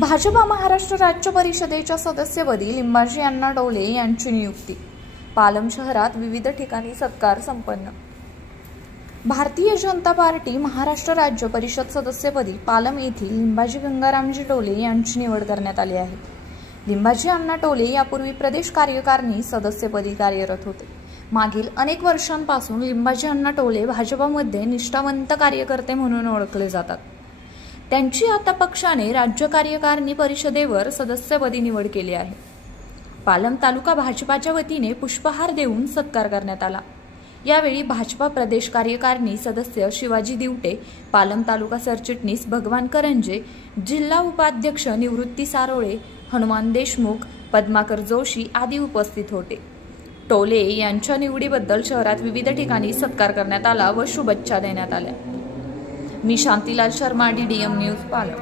भाजपा महाराष्ट्र राज्य परिषदेच्या सदस्यपदी लिंबाजी अण्णा टोले यांची नियुक्ती। पालम शहरात विविध ठिकाणी सत्कार संपन्न। भारतीय जनता पार्टी महाराष्ट्र राज्य परिषद सदस्यपदी पालम येथील लिंबाजी गंगारामजी टोले यांची निवड करण्यात आली आहे। लिंबाजी अण्णा टोले यापूर्वी प्रदेश कार्यकारिणी सदस्यपदी कार्यरत होते। मागील अनेक वर्षांपासून लिंबाजी अण्णा टोले भाजपमध्ये निष्ठावंत कार्यकर्ते म्हणून ओळखले जातात। त्यांची आता पक्षाने राज्य कार्यकारिणी परिषदेवर सदस्यपदी निवड केली आहे। पालम तालुका भाजपाच्या वतीने पुष्पहार देऊन सत्कार करण्यात आला। यावेळी भाजपा प्रदेश कार्यकारिणी सदस्य शिवाजी दिवटे, पालम तालुका सरचिटणीस भगवान करंजे, जिल्हा उपाध्यक्ष निवृत्ती सारोळे, हनुमान देशमुख, पद्माकर जोशी आदी उपस्थित होते। टोले यांच्या निवडीबद्दल शहरात विविध ठिकाणी सत्कार करण्यात आला व शुभेच्छा देण्यात आल्या। मी शांतीलाल शर्मा, DDM न्यूज, पालम।